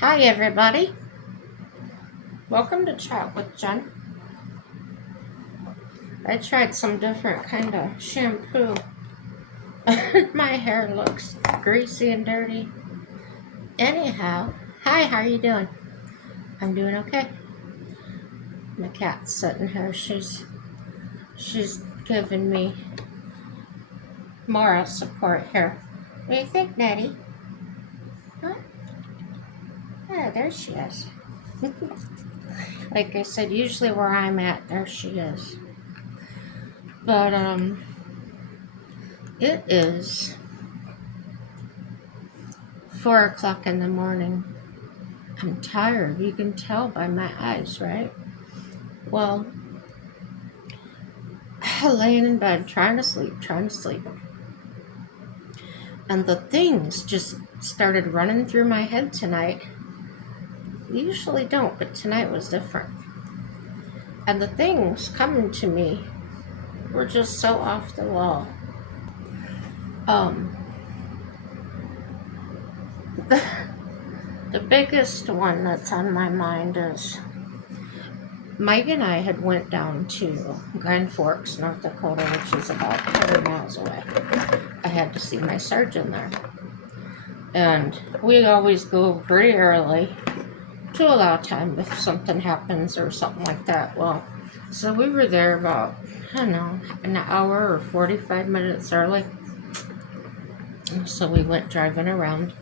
Hi everybody, welcome to Chat with Jen. I tried some different kind of shampoo. My hair looks greasy and dirty. Anyhow, hi, how are you doing? I'm doing okay. My cat's sitting here. She's giving me moral support here. What do you think, Nettie? Huh? Yeah, there she is. Like I said, usually where I'm at, there she is. But it is 4 o'clock in the morning. I'm tired. You can tell by my eyes, right? Well, laying in bed, trying to sleep. And the things just started running through my head tonight. Usually don't, but tonight was different. And the things coming to me were just so off the wall. Um, the, the biggest one that's on my mind is Mike and I had went down to Grand Forks, North Dakota, which is about 100 miles away. I had to see my surgeon there. And we always go pretty early to allow time if something happens or something like that. Well, so we were there about, I don't know, an hour or 45 minutes early. So we went driving around.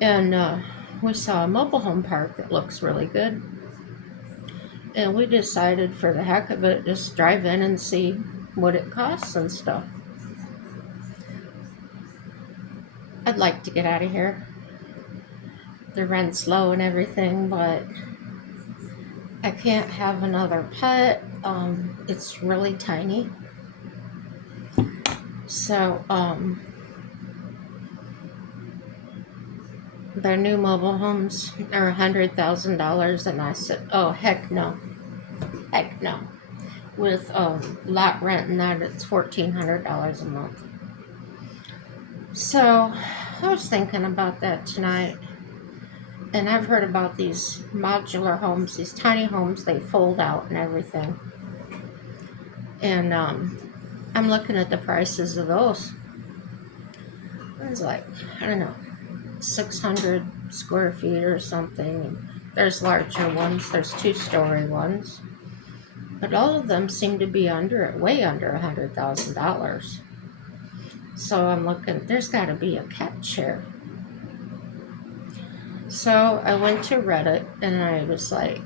And we saw a mobile home park that looks really good. And we decided for the heck of it, just drive in and see what it costs and stuff. I'd like to get out of here. The rent's low and everything, but I can't have another pet. It's really tiny. So, their new mobile homes are $100,000, and I said, "Oh heck no, heck no!" With lot rent and that, it's $1,400 a month. So, I was thinking about that tonight, and I've heard about these modular homes, these tiny homes. They fold out and everything, and I'm looking at the prices of those. It was like, I don't know, 600 square feet or something. There's larger ones, there's 2-story ones, but all of them seem to be way under $100,000. So I'm looking, there's got to be a catch here. So I went to Reddit and I was like,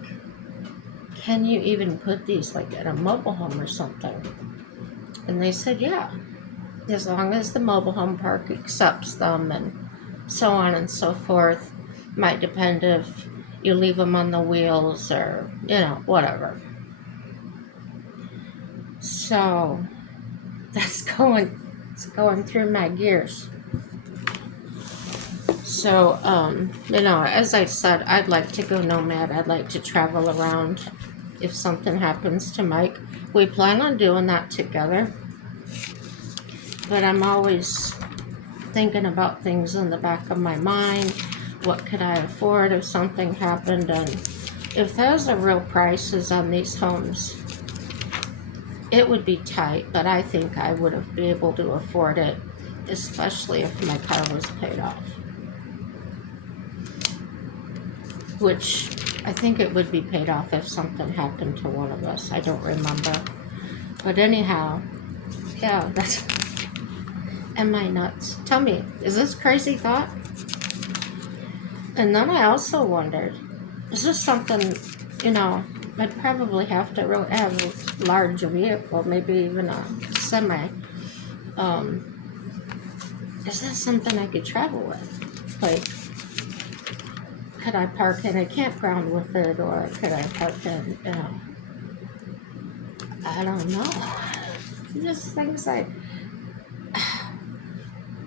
can you even put these like at a mobile home or something? And they said, yeah, as long as the mobile home park accepts them and so on and so forth. Might depend if you leave them on the wheels or, whatever. So that's going through my gears. So, as I said, I'd like to go nomad. I'd like to travel around if something happens to Mike. We plan on doing that together. But I'm always thinking about things in the back of my mind. What could I afford if something happened? And if those are real prices on these homes, it would be tight, but I think I would have been able to afford it, especially if my car was paid off. Which I think it would be paid off if something happened to one of us. I don't remember. But anyhow, yeah, that's... Am I nuts? Tell me, is this crazy thought? And then I also wondered, is this something, I'd probably have to really have a large vehicle, maybe even a semi. Is this something I could travel with? Like, could I park in a campground with it, or could I park in, I don't know. Just things like,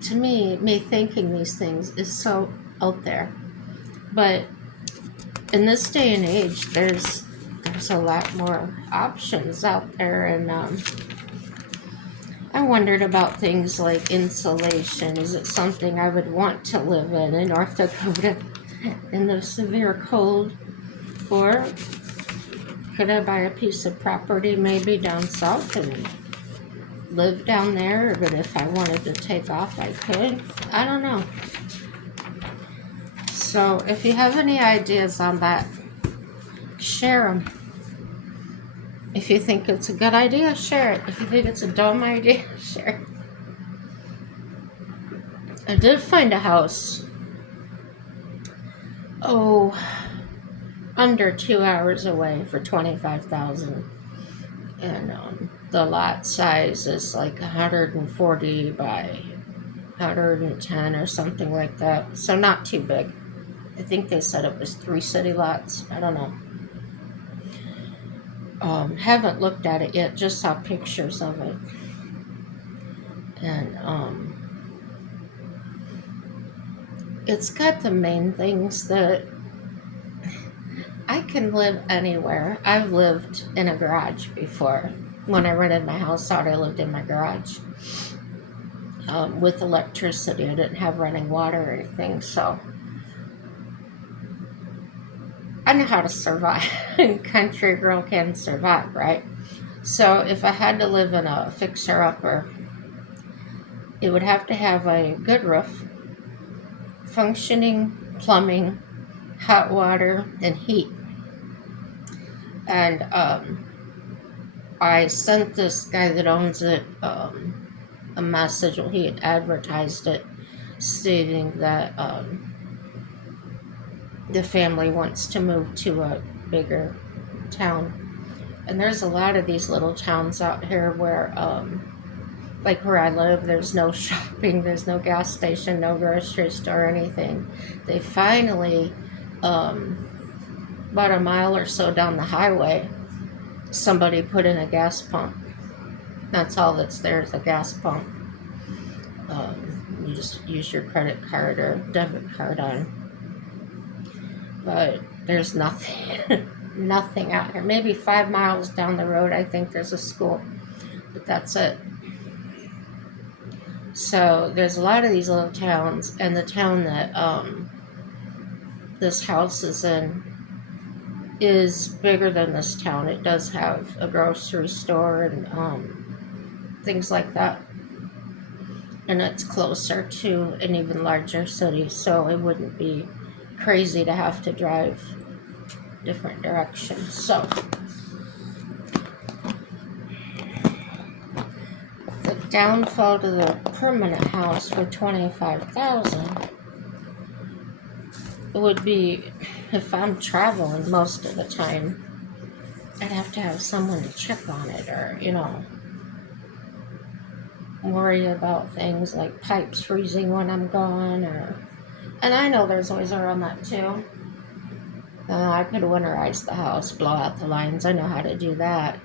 to me thinking these things is so out there. But in this day and age, there's a lot more options out there, and I wondered about things like insulation. Is it something I would want to live in North Dakota in the severe cold? Or could I buy a piece of property maybe down south and live down there? But if I wanted to take off, I could. I don't know. So if you have any ideas on that, share them. If you think it's a good idea, share it. If you think it's a dumb idea, share it. I did find a house, under 2 hours away for $25,000, and the lot size is like 140 by 110 or something like that. So not too big. I think they said it was 3 city lots. I don't know. Haven't looked at it yet, just saw pictures of it. And it's got the main things that I can live anywhere. I've lived in a garage before. When I rented my house out, I lived in my garage. With electricity, I didn't have running water or anything, so I know how to survive. Country girl can survive, right? So if I had to live in a fixer-upper, it would have to have a good roof, functioning plumbing, hot water, and heat. And I sent this guy that owns it a message. Well, he had advertised it, stating that the family wants to move to a bigger town. And there's a lot of these little towns out here where, like where I live, there's no shopping, there's no gas station, no grocery store, anything. They finally, about a mile or so down the highway, somebody put in a gas pump. That's all that's there is a gas pump. You just use your credit card or debit card on. But there's nothing, nothing out here. Maybe 5 miles down the road, I think there's a school, but that's it. So there's a lot of these little towns, and the town that this house is in is bigger than this town. It does have a grocery store and things like that. And it's closer to an even larger city, so it wouldn't be crazy to have to drive different directions. So the downfall to the permanent house for $25,000 would be if I'm traveling most of the time, I'd have to have someone to check on it, or worry about things like pipes freezing when I'm gone, and I know there's ways around that too. I could winterize the house, blow out the lines. I know how to do that.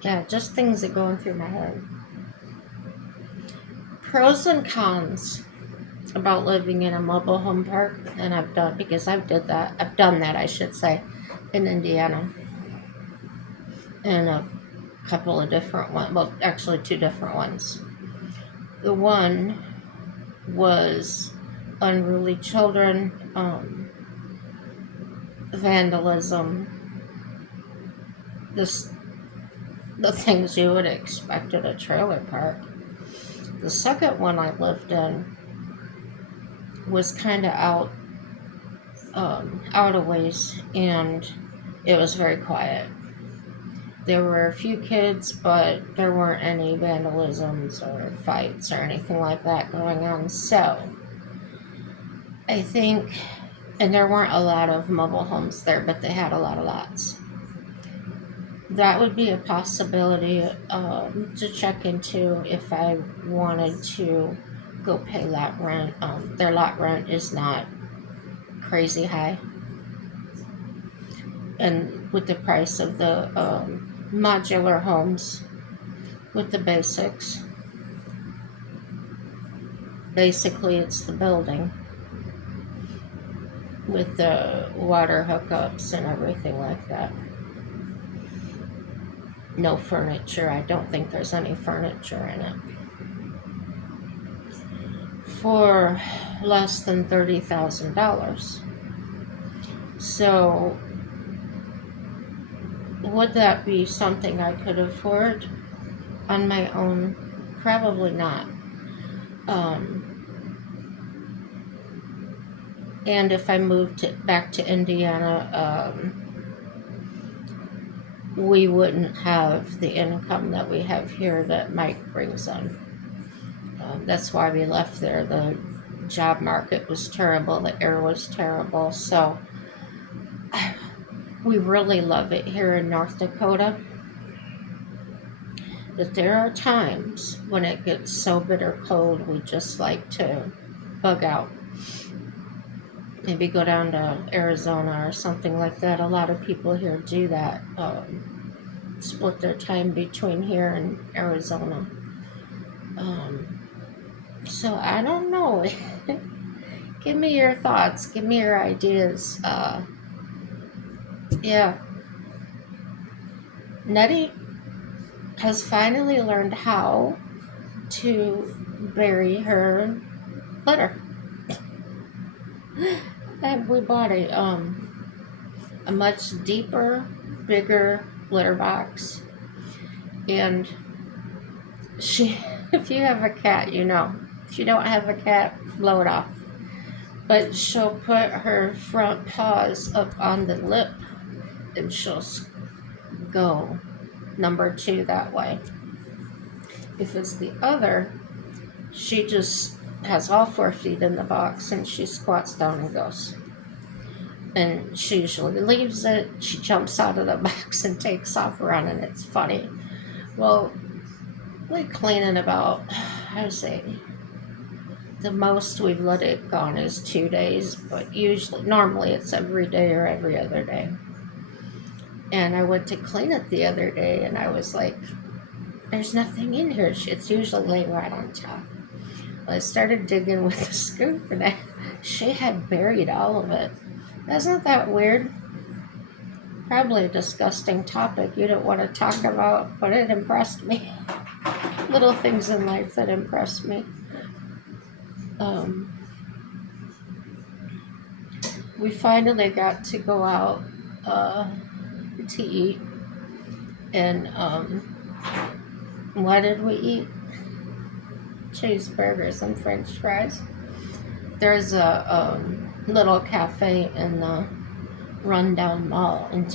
Yeah, just things that going through my head. Pros and cons about living in a mobile home park, and I've done that, I should say, in Indiana. And a couple of different ones, well, actually 2 different ones. The one was unruly children, vandalism, the things you would expect at a trailer park. The second one I lived in was kind of out a ways, and it was very quiet. There were a few kids, but there weren't any vandalisms or fights or anything like that going on. So I think, and there weren't a lot of mobile homes there, but they had a lot of lots. That would be a possibility to check into if I wanted to go pay lot rent. Their lot rent is not crazy high. And with the price of the modular homes, with the basics, basically it's the building with the water hookups and everything like that. No furniture. I don't think there's any furniture in it. For less than $30,000. So, would that be something I could afford on my own? Probably not. Um, and if I moved back to Indiana, we wouldn't have the income that we have here that Mike brings in. That's why we left there. The job market was terrible, the air was terrible. So we really love it here in North Dakota. But there are times when it gets so bitter cold, we just like to bug out. Maybe go down to Arizona or something like that. A lot of people here do that. Split their time between here and Arizona. So I don't know. Give me your thoughts. Give me your ideas. Yeah. Nettie has finally learned how to bury her litter. And we bought a much deeper, bigger litter box. And she, if you have a cat, you know. If you don't have a cat, blow it off. But she'll put her front paws up on the lip and she'll go number 2 that way. If it's the other, she just has all 4 feet in the box and she squats down and goes. And she usually leaves it. She jumps out of the box and takes off running. It's funny. Well, we clean in about, I would say, the most we've let it gone is 2 days, but normally it's every day or every other day. And I went to clean it the other day and I was like, there's nothing in here. It's usually laying right on top. Well, I started digging with the scoop and she had buried all of it. Isn't that weird? Probably a disgusting topic you don't want to talk about, but it impressed me. Little things in life that impress me. We finally got to go out to eat, and what did we eat? Cheeseburgers and French fries. There's a little cafe in the rundown mall in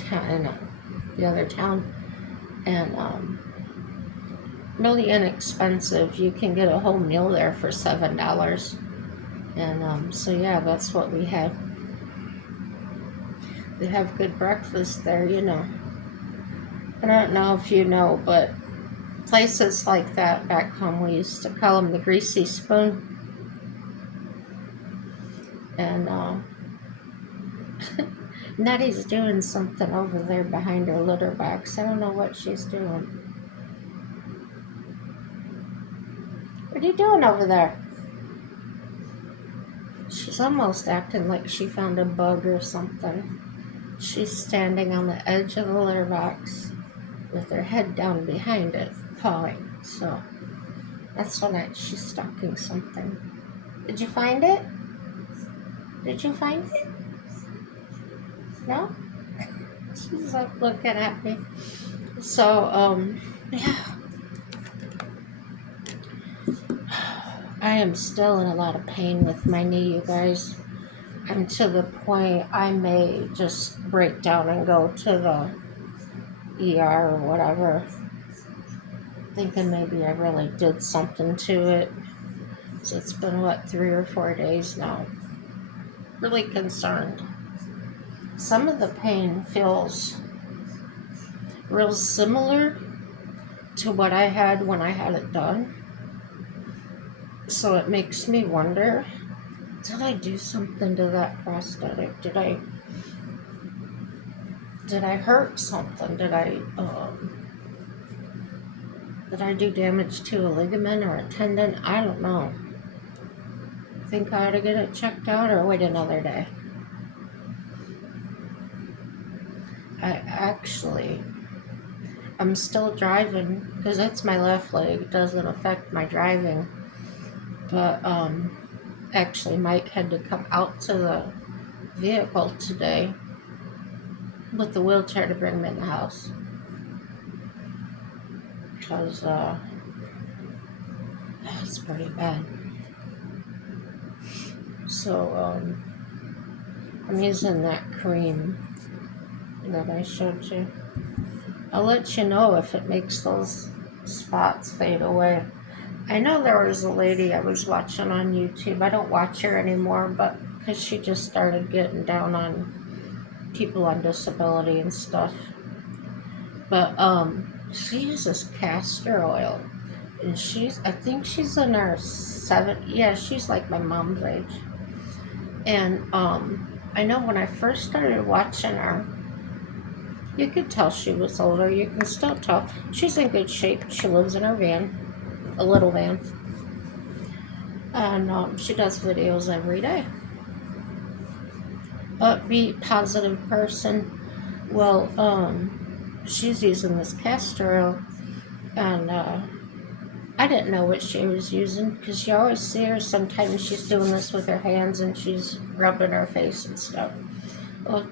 the other town, and really inexpensive. You can get a whole meal there for $7, and so yeah, that's what we had. They have good breakfast there, you know. I don't know if you know, but places like that back home, we used to call them the Greasy Spoon. And Nettie's doing something over there behind her litter box. I don't know what she's doing. What are you doing over there? She's almost acting like she found a bug or something. She's standing on the edge of the litter box with her head down behind it, pawing. So that's when she's stalking something. Did you find it? Did you find it? No? She's up looking at me. So, yeah. I am still in a lot of pain with my knee, you guys. I'm to the point I may just break down and go to the ER or whatever, thinking maybe I really did something to it. So it's been, 3 or 4 days now. Really concerned. Some of the pain feels real similar to what I had when I had it done. So it makes me wonder, did I do something to that prosthetic? Did I hurt something? Did I do damage to a ligament or a tendon? I don't know. Think I ought to get it checked out or wait another day? I'm still driving because that's my left leg. It doesn't affect my driving. But actually, Mike had to come out to the vehicle today with the wheelchair to bring him in the house because it's pretty bad. So I'm using that cream that I showed you. I'll let you know if it makes those spots fade away. I know there was a lady I was watching on YouTube. I don't watch her anymore, but because she just started getting down on people on disability and stuff. But she uses castor oil, and I think she's in her 70s. Yeah, she's like my mom's age. And I know when I first started watching her, you could tell she was older. You can still tell. She's in good shape. She lives in her van, a little van. And she does videos every day. Upbeat, positive person. Well, she's using this castor oil, and I didn't know what she was using because you always see her. Sometimes she's doing this with her hands and she's rubbing her face and stuff. Well,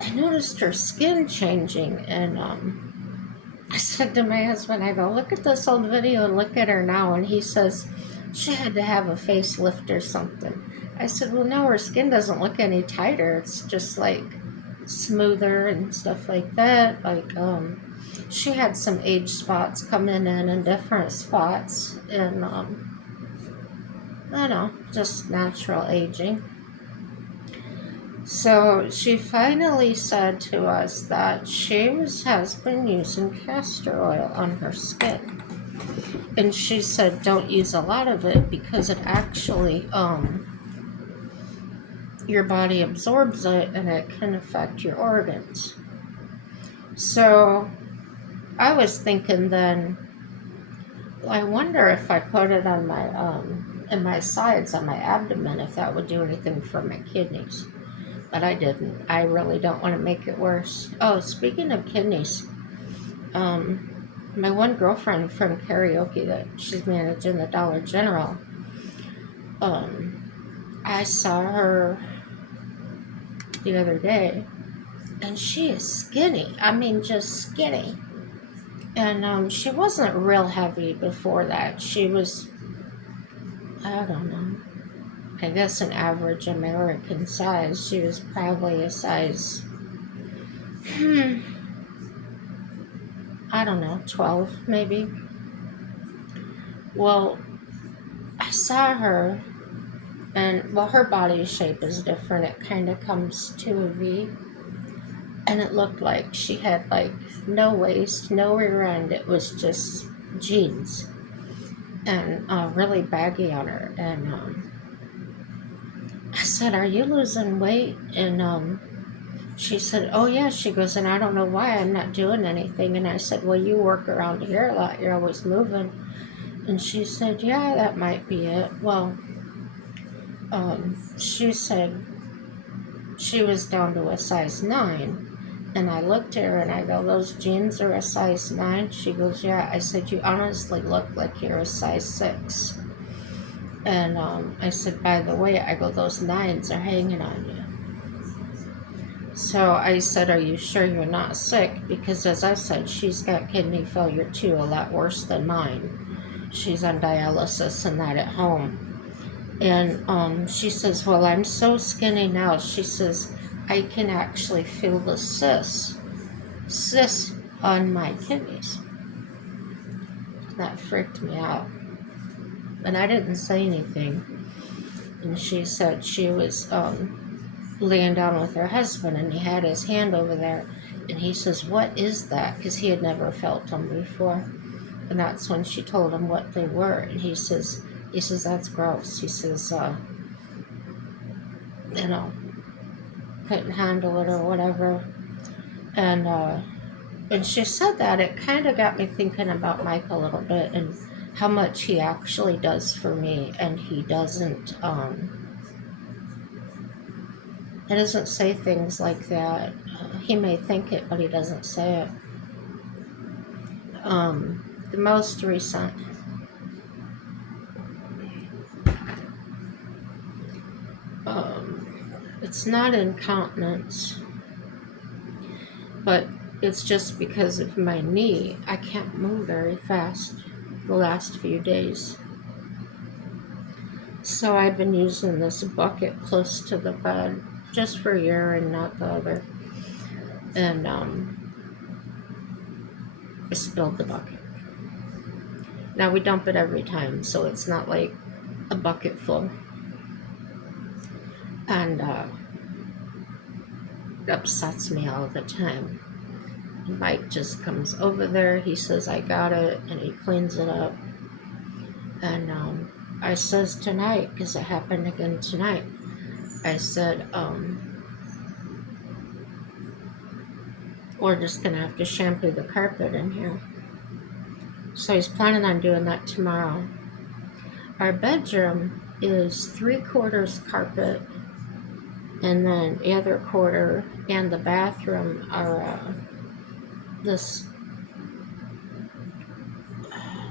I noticed her skin changing, and I said to my husband, I go, look at this old video and look at her now. And he says, she had to have a facelift or something. I said, well, no, her skin doesn't look any tighter. It's just like smoother and stuff like that. Like, she had some age spots coming in different spots. And, I don't know, just natural aging. So she finally said to us that she has been using castor oil on her skin. And she said don't use a lot of it because it actually, your body absorbs it and it can affect your organs. So I was thinking then, I wonder if I put it on my, in my sides, on my abdomen, if that would do anything for my kidneys. But I didn't. I really don't want to make it worse. Oh, speaking of kidneys, my one girlfriend from karaoke that she's managing the Dollar General, I saw her the other day, and she is skinny. I mean, just skinny. And she wasn't real heavy before that. She was, I don't know, I guess an average American size. She was probably a size, I don't know, 12 maybe. Well, I saw her, and well, her body shape is different. It kind of comes to a V, and it looked like she had like no waist, no rear end. It was just jeans, and really baggy on her. And I said, "Are you losing weight?" And she said, "Oh yeah." She goes, "And I don't know why I'm not doing anything." And I said, "Well, you work around here a lot. You're always moving." And she said, "Yeah, that might be it." Well, she said she was down to a size 9. And I looked at her and I go, "Those jeans are a size 9? She goes, "Yeah." I said, "You honestly look like you're a size 6. And I said, "By the way," I go, "those 9s are hanging on you." So I said, "Are you sure you're not sick?" Because as I said, she's got kidney failure too, a lot worse than mine. She's on dialysis and that at home. And she says, "Well, I'm so skinny now." She says, "I can actually feel the cyst on my kidneys." That freaked me out. And I didn't say anything. And she said she was laying down with her husband, and he had his hand over there. And he says, "What is that?" Because he had never felt them before. And that's when she told him what they were. And he says, "That's gross." He says, you know, couldn't handle it or whatever. And she said that. It kind of got me thinking about Mike a little bit and how much he actually does for me. And he doesn't say things like that. He may think it, but he doesn't say it. The most recent, it's not incontinence, but it's just because of my knee. I can't move very fast the last few days. So I've been using this bucket close to the bed just for urine, not the other. And I spilled the bucket. Now we dump it every time, so it's not like a bucket full. And it upsets me all the time. Mike just comes over there, he says I got it, and he cleans it up. And I says tonight, because it happened again tonight, I said, we're just gonna have to shampoo the carpet in here. So he's planning on doing that tomorrow. Our bedroom is 3/4 carpet, and then the other quarter and the bathroom are this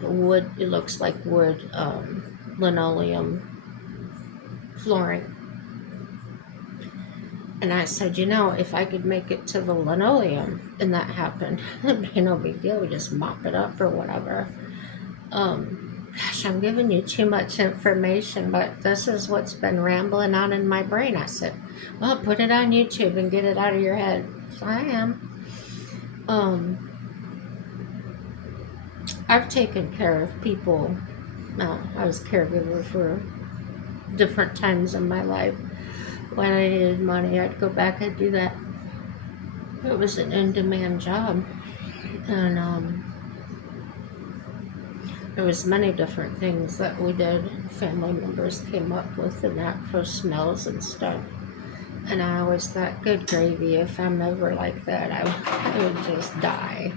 wood, it looks like wood, linoleum flooring. And I said, if I could make it to the linoleum and that happened, it'd be no big deal. We just mop it up or whatever. Gosh, I'm giving you too much information, but this is what's been rambling on in my brain. I said, well, put it on YouTube and get it out of your head. So I am. I've taken care of people. I was caregiver for different times in my life. When I needed money, I'd go back and do that. It was an in-demand job. And there was many different things that we did. Family members came up with and that for smells and stuff. And I always thought, good gravy, if I'm ever like that, I would just die.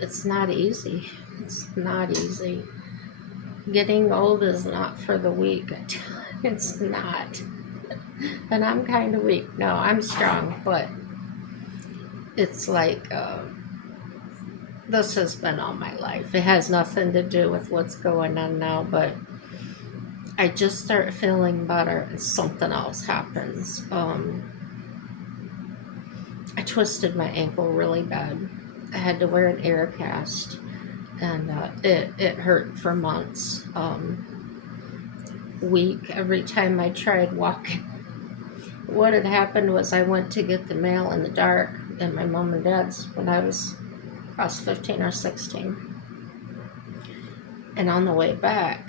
It's not easy. It's not easy. Getting old is not for the weak. It's not. And I'm kind of weak. No, I'm strong, but it's like this has been all my life. It has nothing to do with what's going on now, but I just start feeling better and something else happens. I twisted my ankle really bad. I had to wear an air cast, and it hurt for months. Week every time I tried walking. What had happened was I went to get the mail in the dark at my mom and dad's when I was 15 or 16. And on the way back,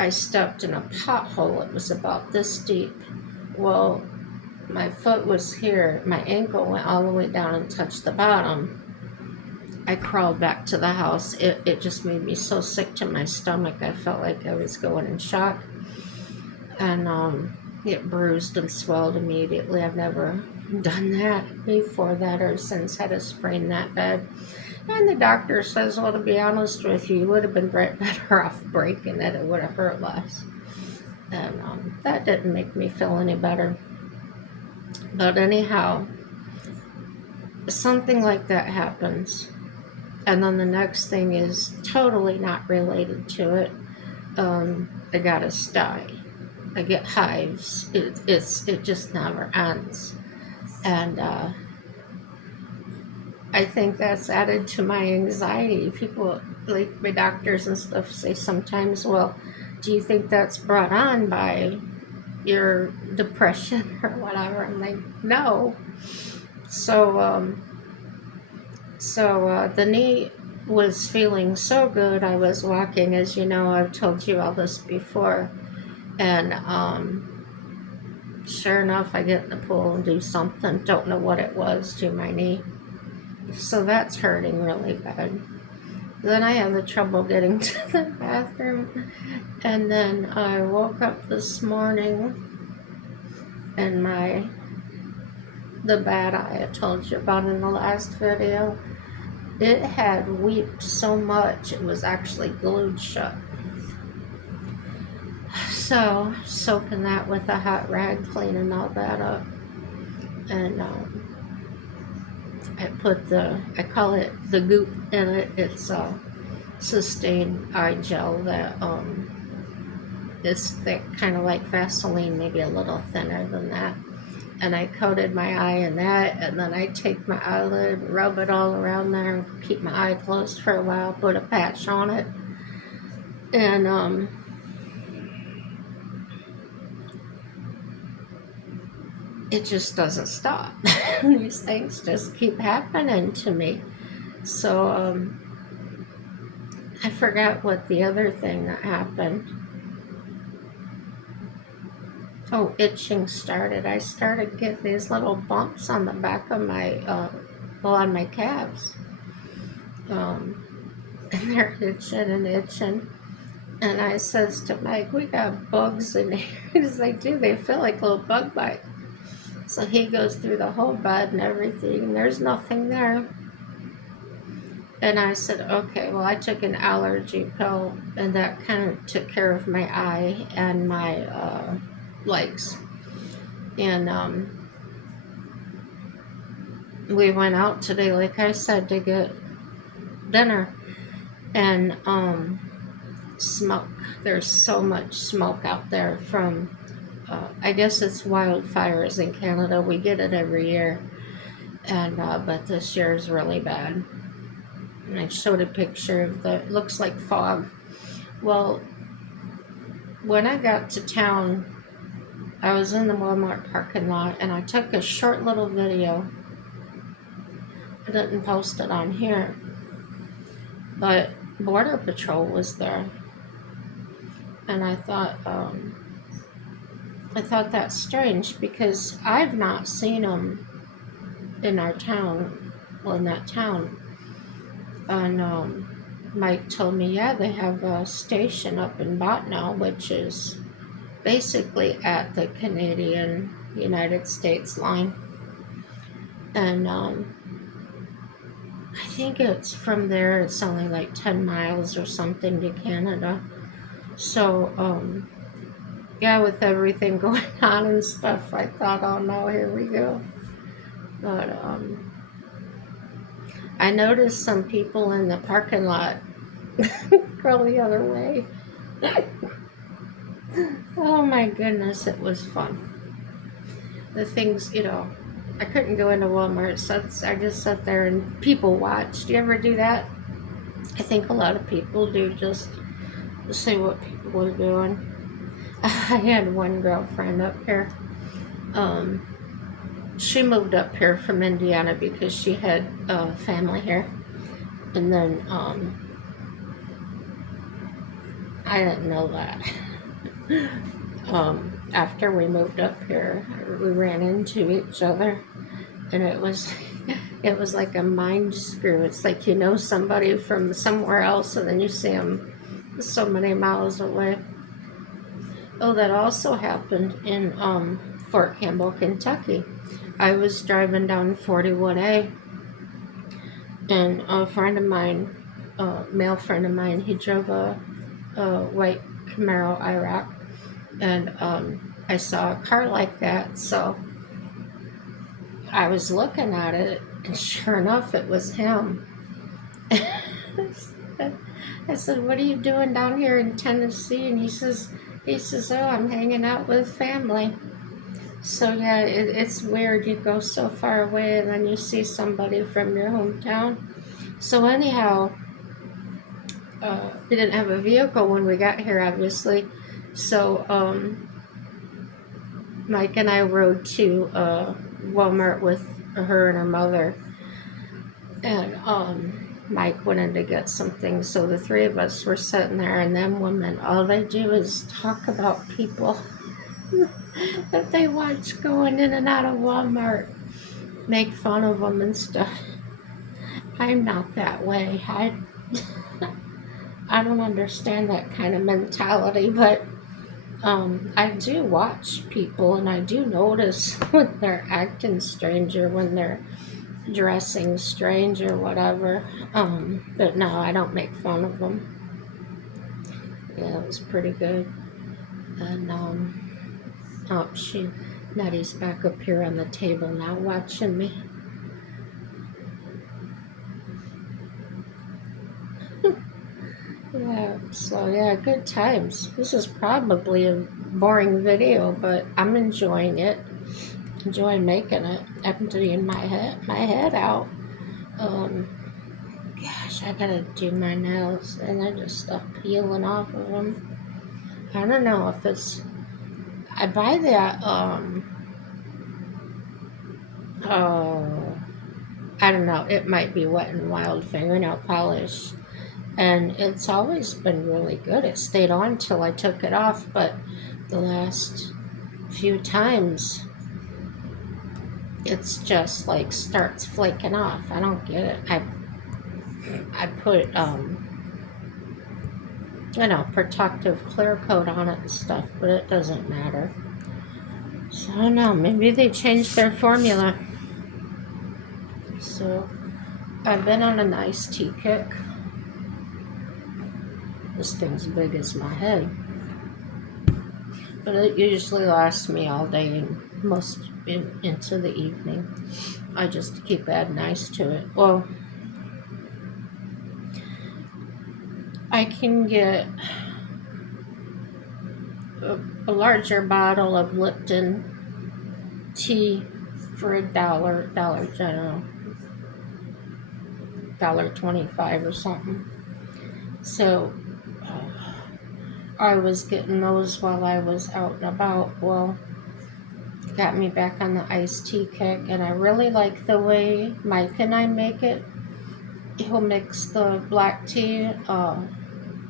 I stepped in a pothole. It was about this deep. Well, my foot was here. My ankle went all the way down and touched the bottom. I crawled back to the house. It just made me so sick to my stomach. I felt like I was going in shock. And it bruised and swelled immediately. I've never done that before that or since had a sprain that bad. And the doctor says, well, to be honest with you would have been better off breaking it. It would have hurt less. And that didn't make me feel any better. But anyhow, something like that happens. And then the next thing is totally not related to it. I got a sty. I get hives. It just never ends. And I think that's added to my anxiety. People, like my doctors and stuff, say sometimes, well, do you think that's brought on by your depression or whatever? I'm like, no. So the knee was feeling so good. I was walking, as you know, I've told you all this before. And sure enough, I get in the pool and do something. Don't know what it was to my knee. So that's hurting really bad. Then I have the trouble getting to the bathroom. And then I woke up this morning and the bad eye I told you about in the last video, it had weeped so much it was actually glued shut. So soaking that with a hot rag, cleaning all that up. And I call it the goop in it. It's Sustain eye gel that is thick, kind of like Vaseline, maybe a little thinner than that. And I coated my eye in that, and then I take my eyelid, rub it all around there, and keep my eye closed for a while, put a patch on it, and it just doesn't stop. These things just keep happening to me. So I forgot what the other thing that happened. Oh, itching started. I started getting these little bumps on the back of my, on my calves. And they're itching and itching. And I says to Mike, we got bugs in here. He's like, do they feel like little bug bite? So he goes through the whole bed and everything, and there's nothing there. And I said, okay, well, I took an allergy pill, and that kind of took care of my eye and my legs. And we went out today, like I said, to get dinner. And smoke. There's so much smoke out there from, I guess it's wildfires in Canada. We get it every year. And but this year is really bad. And I showed a picture of it looks like fog. Well, when I got to town, I was in the Walmart parking lot, and I took a short little video. I didn't post it on here, but Border Patrol was there, and I thought that's strange because I've not seen them in our town, well, in that town. And Mike told me, yeah, they have a station up in Bottineau, which is basically at the Canadian United States line. And I think it's from there, it's only like 10 miles or something to Canada. So, yeah, with everything going on and stuff, I thought, oh no, here we go. But I noticed some people in the parking lot go the other way. Oh my goodness, it was fun. The things, I couldn't go into Walmart, so I just sat there and people watched. Do you ever do that? I think a lot of people do, just to see what people were doing. I had one girlfriend up here. She moved up here from Indiana because she had family here. And then I didn't know that. After we moved up here, we ran into each other, and it was like a mind screw. It's like you know somebody from somewhere else, and then you see them so many miles away. Oh, that also happened in Fort Campbell, Kentucky. I was driving down 41A, and a friend of mine, male friend of mine, he drove a white Camaro IROC, and I saw a car like that, so I was looking at it, and sure enough, it was him. I said, what are you doing down here in Tennessee? And he says, oh, I'm hanging out with family. So yeah, it's weird. You go so far away and then you see somebody from your hometown. So anyhow, we didn't have a vehicle when we got here, obviously. So Mike and I rode to Walmart with her and her mother. And Mike went in to get something. So the three of us were sitting there, and them women, all they do is talk about people that they watch going in and out of Walmart, make fun of them and stuff. I'm not that way. I don't understand that kind of mentality, but I do watch people, and I do notice when they're acting strange or when they're dressing strange or whatever. But no, I don't make fun of them. Yeah, it was pretty good. And Nettie's back up here on the table now watching me. So yeah, good times. This is probably a boring video, but I'm enjoying it. Enjoy making it. Emptying my head out. Um, Gosh, I gotta do my nails, and they're just stuff peeling off of them. I don't know if it's. I buy that. Oh, I don't know. It might be Wet and Wild fingernail polish, and it's always been really good. It stayed on till I took it off, but the last few times it's just like starts flaking off. I don't get it. I put protective clear coat on it and stuff, but it doesn't matter. So I don't know, maybe they changed their formula. So I've been on an iced tea kick. This thing's big as my head. But it usually lasts me all day and into the evening. I just keep adding ice to it. Well, I can get a larger bottle of Lipton tea for $1, Dollar General, $1.25 or something. So I was getting those while I was out and about. Well, got me back on the iced tea kick, and I really like the way Mike and I make it. He'll mix the black tea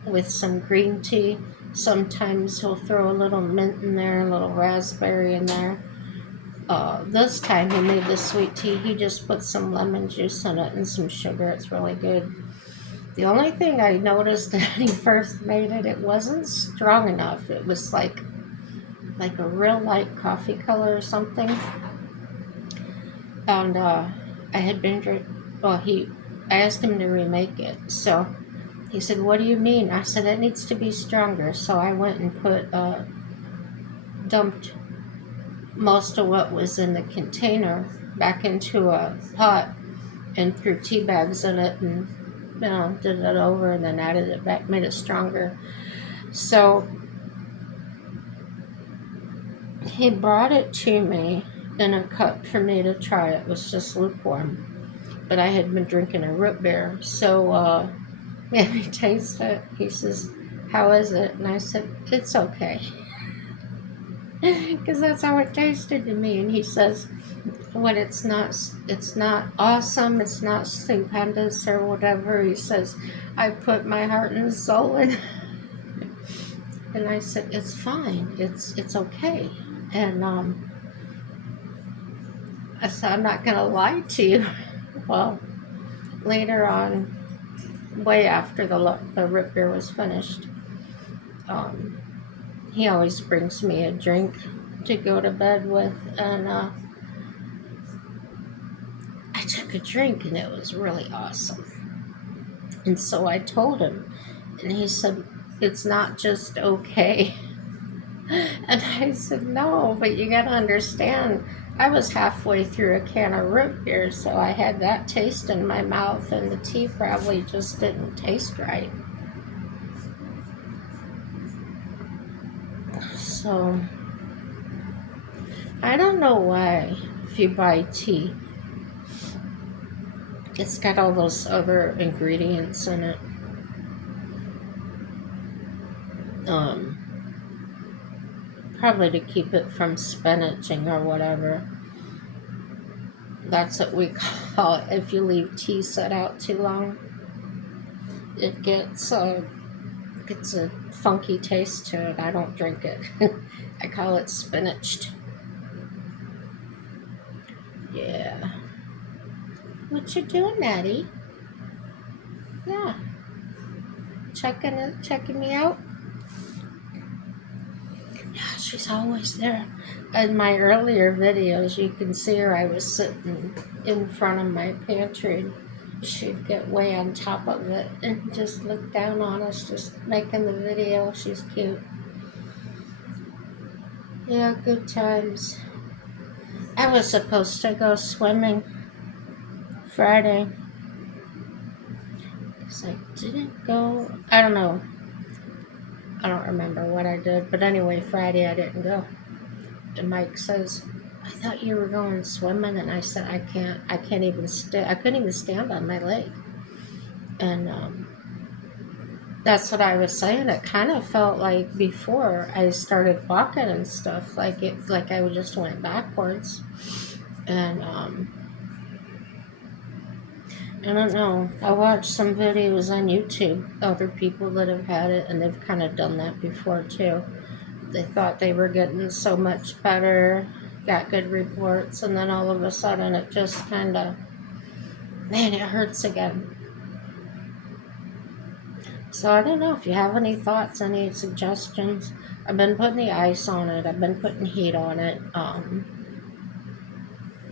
with some green tea. Sometimes he'll throw a little mint in there, a little raspberry in there. This time he made the sweet tea. He just put some lemon juice in it and some sugar. It's really good. The only thing I noticed when he first made it, it wasn't strong enough. It was like a real light coffee color or something. And I had been I asked him to remake it. So he said, "What do you mean?" I said, "It needs to be stronger." So I went and dumped most of what was in the container back into a pot and threw tea bags in it and did it over and then added it back, made it stronger. So he brought it to me in a cup for me to try. It was just lukewarm, but I had been drinking a root beer. So he had me taste it. He says, "How is it?" And I said, "It's okay." Because that's how it tasted to me. And he says, "When it's not awesome, it's not stupendous or whatever." He says, "I put my heart and soul in." And I said, "It's fine. It's okay." And I said, "I'm not gonna lie to you." Well, later on, way after the root beer was finished, he always brings me a drink to go to bed with, and I took a drink and it was really awesome. And so I told him, and he said, "It's not just okay." And I said, "No, but you gotta understand, I was halfway through a can of root beer, so I had that taste in my mouth, and the tea probably just didn't taste right." So I don't know why, if you buy tea, it's got all those other ingredients in it. Probably to keep it from spinaching or whatever. That's what we call it. If you leave tea set out too long, it gets a funky taste to it. I don't drink it. I call it spinached. Yeah. What you doing, Maddie? Yeah. Checking me out? Yeah, she's always there. In my earlier videos, you can see her. I was sitting in front of my pantry. She'd get way on top of it and just look down on us, just making the video. She's cute. Yeah, good times. I was supposed to go swimming Friday because I didn't go. I don't know. I don't remember what I did, but anyway, Friday I didn't go. And Mike says, "I thought you were going swimming," and I said, I can't even I couldn't even stand on my leg." And that's what I was saying. It kind of felt like before I started walking and stuff, like I just went backwards. And I don't know. I watched some videos on YouTube, other people that have had it, and they've kind of done that before too. They thought they were getting so much better, got good reports, and then all of a sudden it just kind of, man, it hurts again. So I don't know if you have any thoughts, any suggestions. I've been putting the ice on it. I've been putting heat on it.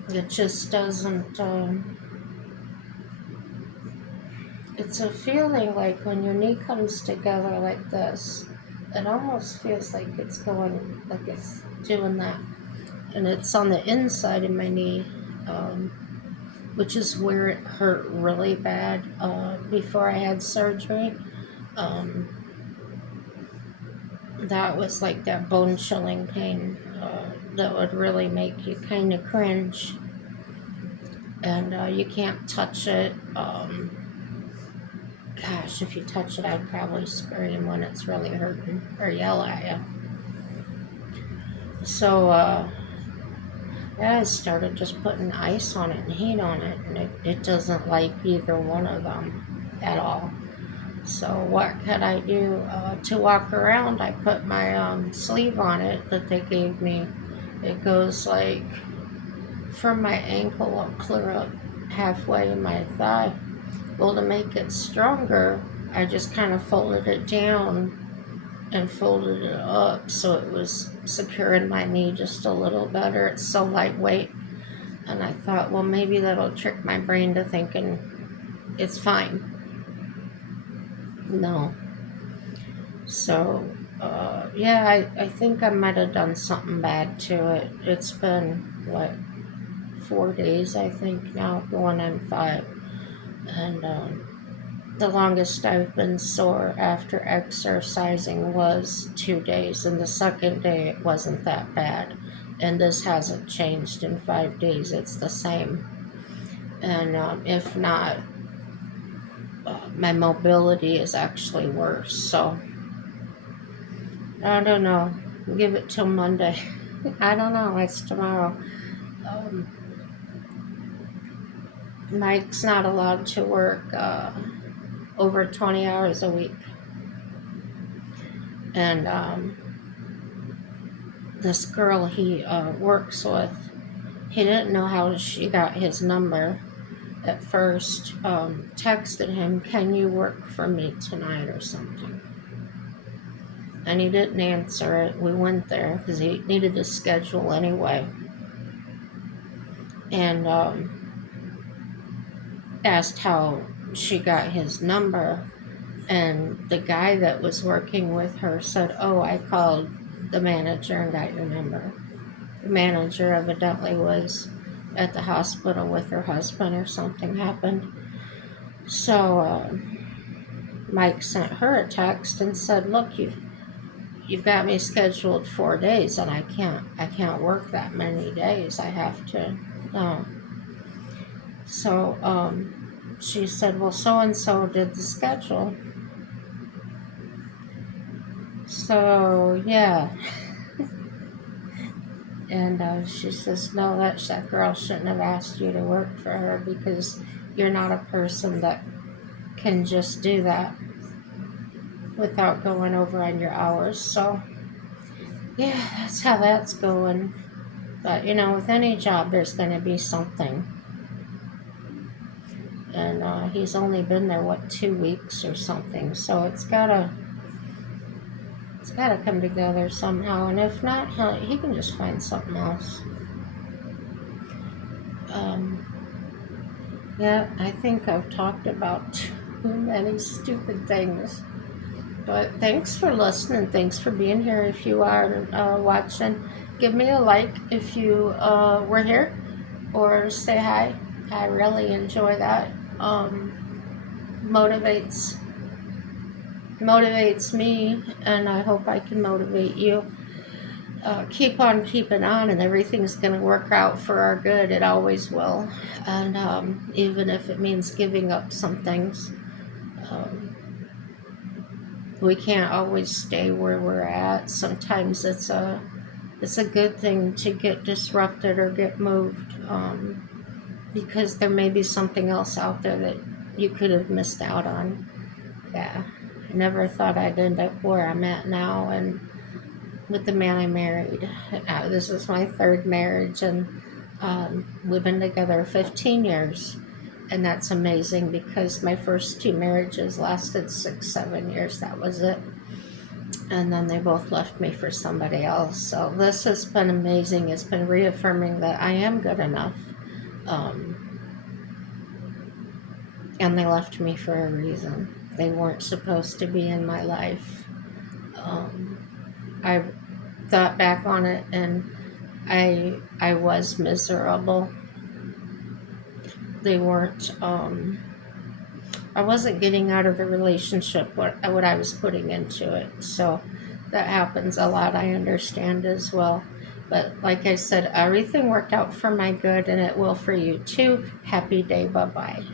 It just doesn't. It's a feeling like when your knee comes together like this, it almost feels like it's going, like it's doing that, and it's on the inside of my knee, um, which is where it hurt really bad before I had surgery. Um, that was like that bone chilling pain that would really make you kind of cringe, and you can't touch it. Gosh, if you touch it, I'd probably scream when it's really hurting or yell at you. So, yeah, I started just putting ice on it and heat on it, and it doesn't like either one of them at all. So, what could I do to walk around? I put my sleeve on it that they gave me. It goes like from my ankle up clear up halfway in my thigh. Well, to make it stronger, I just kind of folded it down and folded it up so it was securing my knee just a little better. It's so lightweight. And I thought, well, maybe that'll trick my brain to thinking it's fine. No. So, yeah, I think I might have done something bad to it. It's been, what, 4 days, I think, now, going on 5. And the longest I've been sore after exercising was 2 days, and the second day it wasn't that bad. And this hasn't changed in 5 days, it's the same. And if not, my mobility is actually worse. So I don't know. Give it till Monday. I don't know. It's tomorrow. Um, Mike's not allowed to work over 20 hours a week. And this girl he works with, he didn't know how she got his number at first. Texted him, "Can you work for me tonight," or something. And he didn't answer it. We went there because he needed a schedule anyway. And asked how she got his number. And the guy that was working with her said, "Oh, I called the manager and got your number." The manager evidently was at the hospital with her husband or something happened. So Mike sent her a text and said, "Look, you've got me scheduled 4 days, and I can't work that many days. I have to." So she said, "Well, so and so did the schedule." So yeah. And she says, "No, that girl shouldn't have asked you to work for her because you're not a person that can just do that without going over on your hours." So, yeah, that's how that's going. But, with any job, there's going to be something. And he's only been there, 2 weeks or something. So it's gotta come together somehow. And if not, he can just find something else. Yeah, I think I've talked about too many stupid things. But thanks for listening. Thanks for being here. If you are watching, give me a like if you were here, or say hi. I really enjoy that. Motivates motivates me, and I hope I can motivate you. Keep on keeping on, and everything's going to work out for our good. It always will. And even if it means giving up some things, um, we can't always stay where we're at. Sometimes it's a good thing to get disrupted or get moved, because there may be something else out there that you could have missed out on. Yeah, I never thought I'd end up where I'm at now, and with the man I married. This is my third marriage, and we've been together 15 years. And that's amazing because my first two marriages lasted 6, 7 years. That was it. And then they both left me for somebody else. So this has been amazing. It's been reaffirming that I am good enough. Um, and they left me for a reason. They weren't supposed to be in my life. I thought back on it, and I was miserable. They weren't. I wasn't getting out of the relationship what I was putting into it. So that happens a lot. I understand as well. But like I said, everything worked out for my good, and it will for you too. Happy day. Bye bye.